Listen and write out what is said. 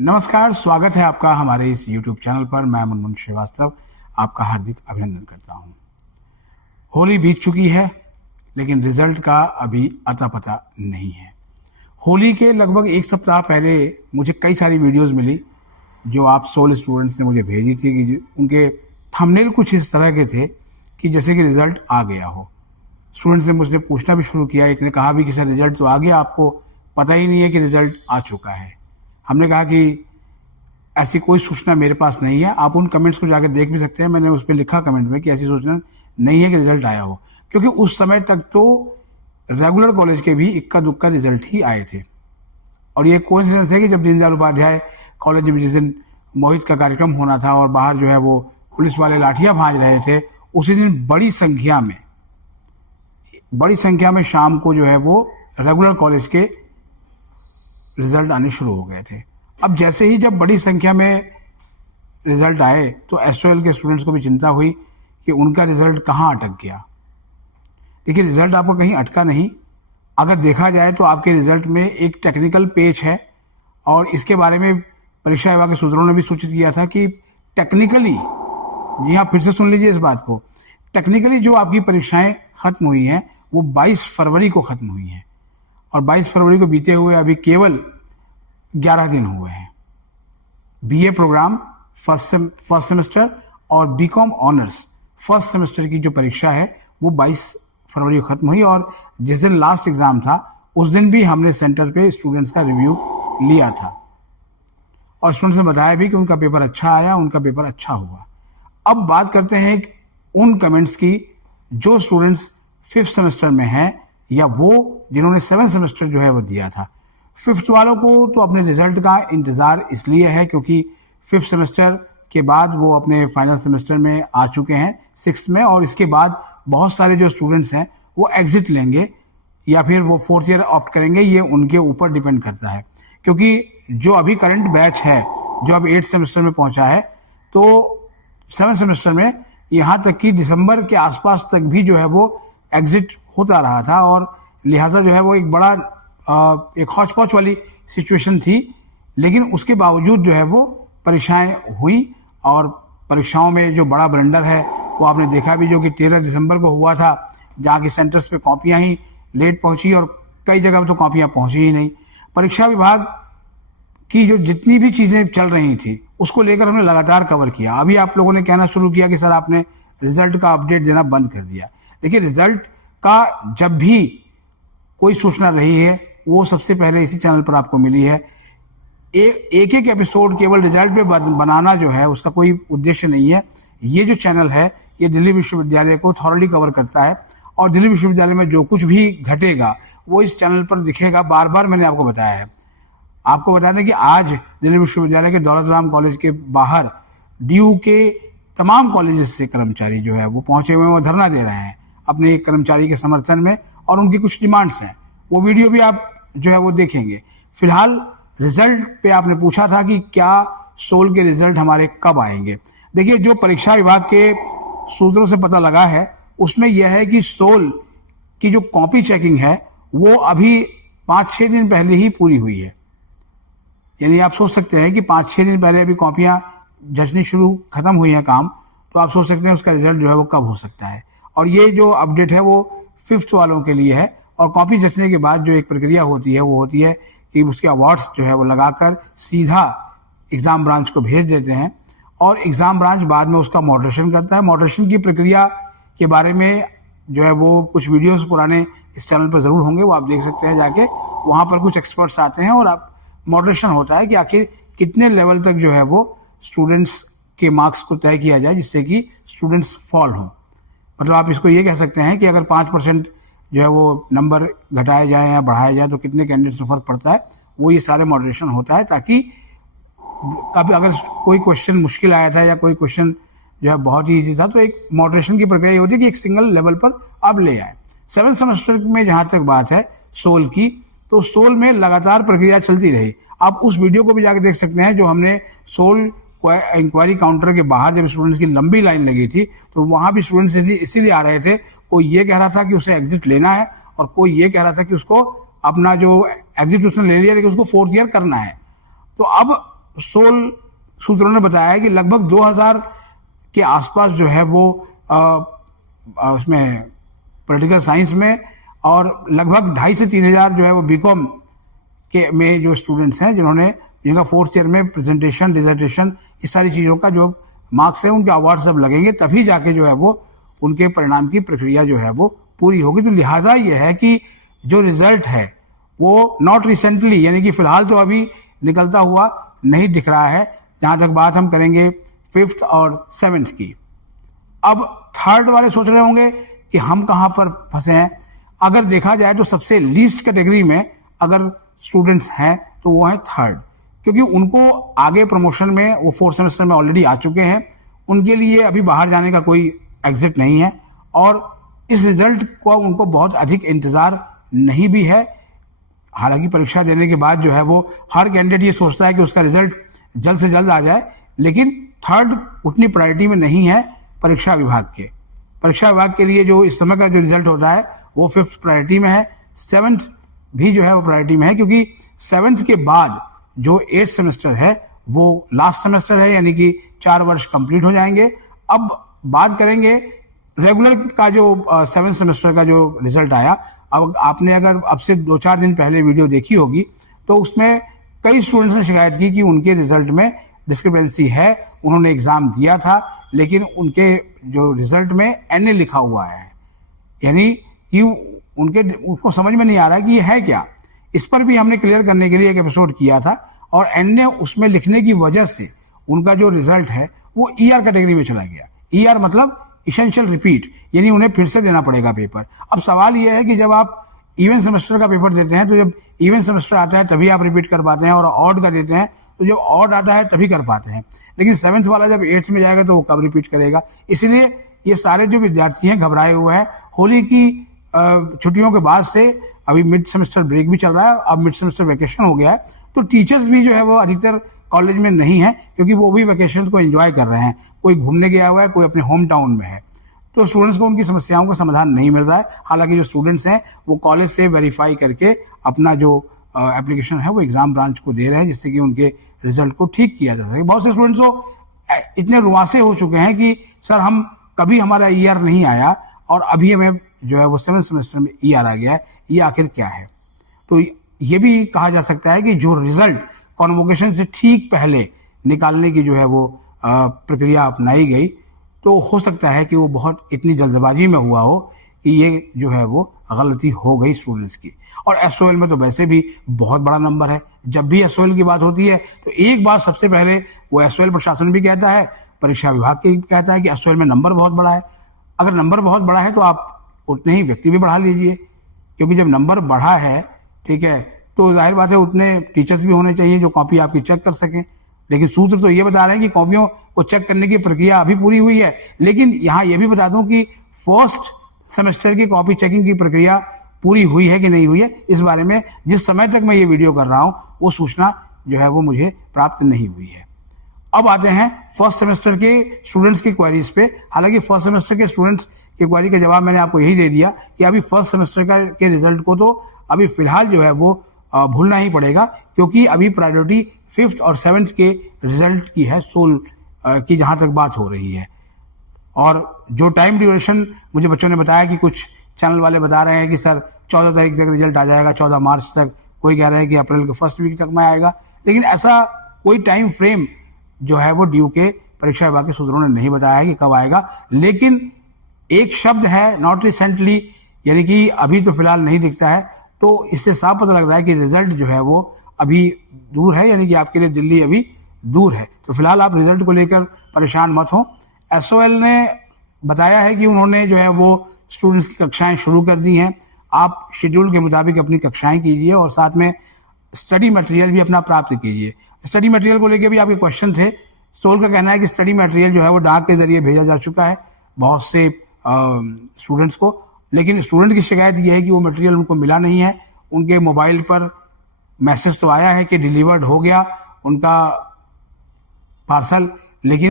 नमस्कार, स्वागत है आपका हमारे इस YouTube चैनल पर। मैं मुनमुन श्रीवास्तव आपका हार्दिक अभिनंदन करता हूं। होली बीत चुकी है, लेकिन रिजल्ट का अभी अता पता नहीं है। होली के लगभग एक सप्ताह पहले मुझे कई सारी वीडियोस मिली जो आप सोल स्टूडेंट्स ने मुझे भेजी थी कि उनके थंबनेल कुछ इस तरह के थे कि जैसे कि रिजल्ट आ गया हो। स्टूडेंट्स ने मुझसे पूछना भी शुरू किया, एक ने कहा भी कि सर रिजल्ट तो आ गया, आपको पता ही नहीं है कि रिजल्ट आ चुका है। हमने कहा कि ऐसी कोई सूचना मेरे पास नहीं है। आप उन कमेंट्स को जाकर देख भी सकते हैं। मैंने उस पर लिखा कमेंट में कि ऐसी सूचना नहीं है कि रिजल्ट आया हो, क्योंकि उस समय तक तो रेगुलर कॉलेज के भी इक्का दुक्का रिजल्ट ही आए थे। और ये कोइंसिडेंस है कि जब दीनदयाल उपाध्याय कॉलेज में जिस दिन मोहित का कार्यक्रम होना था और बाहर जो है वो पुलिस वाले लाठियां भांज रहे थे, उसी दिन बड़ी संख्या में शाम को जो है वो रेगुलर कॉलेज के रिजल्ट आने शुरू हो गए थे। अब जैसे ही जब बड़ी संख्या में रिजल्ट आए तो एसओएल के स्टूडेंट्स को भी चिंता हुई कि उनका रिजल्ट कहाँ अटक गया। देखिए, रिजल्ट आपका कहीं अटका नहीं। अगर देखा जाए तो आपके रिजल्ट में एक टेक्निकल पेज है और इसके बारे में परीक्षा विभाग के सूत्रों ने भी सूचित किया था कि टेक्निकली, जी हाँ, फिर से सुन लीजिए इस बात को, टेक्निकली जो आपकी परीक्षाएं खत्म हुई हैं वो 22 फरवरी को खत्म हुई हैं और 22 फरवरी को बीते हुए अभी केवल 11 दिन हुए हैं। बीए प्रोग्राम फर्स्ट सेमेस्टर और बीकॉम ऑनर्स फर्स्ट सेमेस्टर की जो परीक्षा है वो 22 फरवरी को खत्म हुई और जिस दिन लास्ट एग्जाम था उस दिन भी हमने सेंटर पे स्टूडेंट्स का रिव्यू लिया था और स्टूडेंट्स ने बताया भी कि उनका पेपर अच्छा आया, उनका पेपर अच्छा हुआ। अब बात करते हैं उन कमेंट्स की जो स्टूडेंट्स 5th सेमेस्टर में हैं या वो जिन्होंने 7th सेमेस्टर जो है वो दिया था। 5th वालों को तो अपने रिजल्ट का इंतजार इसलिए है क्योंकि 5th सेमेस्टर के बाद वो अपने फाइनल सेमेस्टर में आ चुके हैं 6th में, और इसके बाद बहुत सारे जो स्टूडेंट्स हैं वो एग्जिट लेंगे या फिर वो 4th ईयर ऑप्ट करेंगे। ये उनके ऊपर डिपेंड करता है, क्योंकि जो अभी करंट बैच है जो अब 8th सेमेस्टर में पहुंचा है, तो 7th सेमेस्टर में यहाँ तक कि दिसंबर के आसपास तक भी जो है वो एग्जिट होता रहा था और लिहाजा जो है वो एक बड़ा एक हौच पौच वाली सिचुएशन थी। लेकिन उसके बावजूद जो है वो परीक्षाएं हुई और परीक्षाओं में जो बड़ा ब्लंडर है वो आपने देखा भी, जो कि 13 दिसंबर को हुआ था, जहाँ की सेंटर्स पे कॉपियां ही लेट पहुंची और कई जगह तो कॉपियां पहुंची ही नहीं। परीक्षा विभाग की जो जितनी भी चीजें चल रही थी उसको लेकर हमने लगातार कवर किया। अभी आप लोगों ने कहना शुरू किया कि सर आपने रिजल्ट का अपडेट देना बंद कर दिया। देखिए, रिजल्ट का जब भी कोई सूचना रही है वो सबसे पहले इसी चैनल पर आपको मिली है। एक एक एपिसोड केवल रिजल्ट पे बनाना जो है उसका कोई उद्देश्य नहीं है। ये जो चैनल है ये दिल्ली विश्वविद्यालय को थॉरली कवर करता है और दिल्ली विश्वविद्यालय में जो कुछ भी घटेगा वो इस चैनल पर दिखेगा। बार बार मैंने आपको बताया है। आपको बता दें कि आज दिल्ली विश्वविद्यालय के दौलत राम कॉलेज के बाहर डीयू के तमाम कॉलेजेस से कर्मचारी जो है वो पहुंचे हुए हैं, वो धरना दे रहे हैं अपने एक कर्मचारी के समर्थन में और उनकी कुछ डिमांड्स हैं। वो वीडियो भी आप जो है वो देखेंगे। फिलहाल रिजल्ट पे आपने पूछा था कि क्या सोल के रिजल्ट हमारे कब आएंगे। देखिए, जो परीक्षा विभाग के सूत्रों से पता लगा है उसमें यह है कि सोल की जो कॉपी चेकिंग है वो अभी 5-6 दिन पहले ही पूरी हुई है। यानी आप सोच सकते हैं कि 5-6 दिन पहले अभी कॉपियां जचनी खत्म हुई है काम, तो आप सोच सकते हैं उसका रिजल्ट जो है वो कब हो सकता है। और ये जो अपडेट है वो 5th वालों के लिए है और कॉपी जचने के बाद जो एक प्रक्रिया होती है वो होती है कि उसके अवार्ड्स जो है वो लगाकर सीधा एग्जाम ब्रांच को भेज देते हैं और एग्जाम ब्रांच बाद में उसका मॉडरेशन करता है। मॉडरेशन की प्रक्रिया के बारे में जो है वो कुछ वीडियोस पुराने इस चैनल पर जरूर होंगे, वो आप देख सकते हैं जाके। वहां पर कुछ एक्सपर्ट्स आते हैं और आप मॉडरेशन होता है कि आखिर कितने लेवल तक जो है वो स्टूडेंट्स के मार्क्स को तय किया जाए जिससे कि स्टूडेंट्स फॉल हों। मतलब आप इसको ये कह सकते हैं कि अगर 5% जो है वो नंबर घटाया जाए या बढ़ाया जाए तो कितने कैंडिडेट्स में फर्क पड़ता है, वो ये सारे मॉडरेशन होता है ताकि कभी अगर कोई क्वेश्चन मुश्किल आया था या कोई क्वेश्चन जो है बहुत ही ईजी था तो एक मॉडरेशन की प्रक्रिया होती है कि एक सिंगल लेवल पर अब ले आए। 7th सेमेस्टर में जहां तक बात है सोल की, तो सोल में लगातार प्रक्रिया चलती रही। आप उस वीडियो को भी जाकर देख सकते हैं जो हमने सोल इंक्वायरी काउंटर के बाहर जब स्टूडेंट्स की लंबी लाइन लगी थी तो वहां भी स्टूडेंट्स इसीलिए आ रहे थे। कोई ये कह रहा था कि उसे एग्जिट लेना है और कोई ये कह रहा था कि उसको अपना जो एग्जिट उसने ले लिया लेकिन उसको 4th ईयर करना है। तो अब सोल सूत्रों ने बताया है कि लगभग 2000 के आसपास जो है वो उसमें पॉलिटिकल साइंस में, और लगभग 2500 से 3000 जो है वो बीकॉम के में जो स्टूडेंट्स हैं जिनका 4th ईयर में प्रेजेंटेशन, डिसर्टेशन, इस सारी चीज़ों का जो मार्क्स है उनके अवार्ड सब लगेंगे, तभी जाके जो है वो उनके परिणाम की प्रक्रिया जो है वो पूरी होगी। तो लिहाजा ये है कि जो रिजल्ट है वो नॉट रिसेंटली, यानी कि फिलहाल तो अभी निकलता हुआ नहीं दिख रहा है, जहाँ तक बात हम करेंगे 5th और 7th की। अब 3rd वाले सोच रहे होंगे कि हम कहाँ पर फंसे हैं। अगर देखा जाए तो सबसे लीस्ट कैटेगरी में अगर स्टूडेंट्स हैं तो वो है 3rd, क्योंकि उनको आगे प्रमोशन में वो 4th सेमेस्टर में ऑलरेडी आ चुके हैं, उनके लिए अभी बाहर जाने का कोई एग्जिट नहीं है, और इस रिजल्ट को उनको बहुत अधिक इंतजार नहीं भी है। हालांकि परीक्षा देने के बाद जो है वो हर कैंडिडेट ये सोचता है कि उसका रिजल्ट जल्द से जल्द आ जाए, लेकिन 3rd उतनी प्रायोरिटी में नहीं है परीक्षा विभाग के। परीक्षा विभाग के लिए जो इस समय का जो रिजल्ट होता है वो 5th प्रायोरिटी में है, 7th भी जो है वो प्रायोरिटी में है, क्योंकि 7th के बाद जो 8th सेमेस्टर है वो लास्ट सेमेस्टर है, यानी कि 4 वर्ष कंप्लीट हो जाएंगे। अब बात करेंगे रेगुलर का जो 7th सेमेस्टर का जो रिजल्ट आया। अब आपने अगर अब से 2-4 दिन पहले वीडियो देखी होगी तो उसमें कई स्टूडेंट्स ने शिकायत की कि उनके रिजल्ट में डिस्क्रिपेंसी है, उन्होंने एग्जाम दिया था लेकिन उनके जो रिजल्ट में NA लिखा हुआ है, यानी कि उनको समझ में नहीं आ रहा है कि ये है क्या। इस पर भी हमने क्लियर करने के लिए एक एपिसोड किया था, और NA उसमें लिखने की वजह से उनका जो रिजल्ट है वो ER कैटेगरी में चला गया। ER मतलब इसेंशियल रिपीट, यानी उन्हें फिर से देना पड़ेगा पेपर। अब सवाल यह है कि जब आप इवन सेमेस्टर का पेपर देते हैं तो जब इवन सेमेस्टर आता है तभी आप रिपीट कर पाते हैं, और ऑड का देते हैं तो जब ऑड आता है तभी कर पाते हैं, लेकिन 7th वाला जब 8th में जाएगा तो वो कब रिपीट करेगा। इसलिए ये सारे जो विद्यार्थी हैं घबराए हुए हैं। होली की छुट्टियों के बाद से अभी मिड सेमेस्टर ब्रेक भी चल रहा है, अब मिड सेमेस्टर वैकेशन हो गया है, तो टीचर्स भी जो है वो अधिकतर कॉलेज में नहीं है, क्योंकि वो भी वैकेशन को एंजॉय कर रहे हैं। कोई घूमने गया हुआ है, कोई अपने होम टाउन में है, तो स्टूडेंट्स को उनकी समस्याओं का समाधान नहीं मिल रहा है। हालांकि जो स्टूडेंट्स हैं वो कॉलेज से वेरीफाई करके अपना जो एप्लीकेशन है वो एग्जाम ब्रांच को दे रहे हैं, जिससे कि उनके रिजल्ट को ठीक किया जा सके। बहुत से स्टूडेंट्स तो इतने रुआसे हो चुके हैं कि सर हम कभी हमारा ER नहीं आया और अभी हमें जो है वो 7th सेमेस्टर में ER आ गया है, ये आखिर क्या है। तो ये भी कहा जा सकता है कि जो रिजल्ट कॉन्वोकेशन से ठीक पहले निकालने की जो है वो प्रक्रिया अपनाई गई, तो हो सकता है कि वो बहुत इतनी जल्दबाजी में हुआ हो कि ये जो है वो गलती हो गई स्टूडेंट्स की। और SOL में तो वैसे भी बहुत बड़ा नंबर है। जब भी SOL की बात होती है तो एक बात सबसे पहले वो SOL प्रशासन भी कहता है, परीक्षा विभाग भी कहता है कि SOL में नंबर बहुत बड़ा है। अगर नंबर बहुत बड़ा है तो आप उतने ही व्यक्ति भी बढ़ा लीजिए, क्योंकि जब नंबर बढ़ा है, ठीक है, तो जाहिर बात है उतने टीचर्स भी होने चाहिए जो कॉपी आपकी चेक कर सकें। लेकिन सूत्र तो ये बता रहे हैं कि कॉपियों को चेक करने की प्रक्रिया अभी पूरी हुई है। लेकिन यहाँ ये भी बता दूं कि 1st सेमेस्टर की कॉपी चेकिंग की प्रक्रिया पूरी हुई है कि नहीं हुई है, इस बारे में जिस समय तक मैं ये वीडियो कर रहा हूँ वो सूचना जो है वो मुझे प्राप्त नहीं हुई है। अब आते हैं 1st सेमेस्टर के स्टूडेंट्स की क्वेरीज पे। हालांकि 1st सेमेस्टर के स्टूडेंट्स की क्वेरी का जवाब मैंने आपको यही दे दिया कि अभी 1st सेमेस्टर के रिजल्ट को तो अभी फिलहाल जो है वो भूलना ही पड़ेगा, क्योंकि अभी प्रायोरिटी 5th और 7th के रिजल्ट की है, सोल की जहां तक बात हो रही है। और जो टाइम ड्यूरेशन मुझे बच्चों ने बताया कि कुछ चैनल वाले बता रहे हैं कि सर 14 तारीख तक रिजल्ट आ जाएगा, 14 मार्च तक, कोई कह रहा है कि अप्रैल के 1st वीक तक में आएगा, लेकिन ऐसा कोई टाइम फ्रेम जो है वो ड्यू के परीक्षा विभाग के सूत्रों ने नहीं बताया है कि कब आएगा। लेकिन एक शब्द है नॉट रिसेंटली, यानी कि अभी तो फिलहाल नहीं दिखता है, तो इससे साफ पता लग रहा है कि रिजल्ट जो है वो अभी दूर है, यानी कि आपके लिए दिल्ली अभी दूर है। तो फिलहाल आप रिजल्ट को लेकर परेशान मत हो। SOL ने बताया है कि उन्होंने जो है वो स्टूडेंट्स की कक्षाएं शुरू कर दी हैं। आप शेड्यूल के मुताबिक अपनी कक्षाएं कीजिए और साथ में स्टडी मटेरियल भी अपना प्राप्त कीजिए। स्टडी मटेरियल को लेकर भी आपके क्वेश्चन थे। सोल का कहना है कि स्टडी मटेरियल जो है वो डाक के जरिए भेजा जा चुका है बहुत से स्टूडेंट्स को, लेकिन स्टूडेंट की शिकायत यह है कि वो मटेरियल उनको मिला नहीं है। उनके मोबाइल पर मैसेज तो आया है कि डिलीवर्ड हो गया उनका पार्सल, लेकिन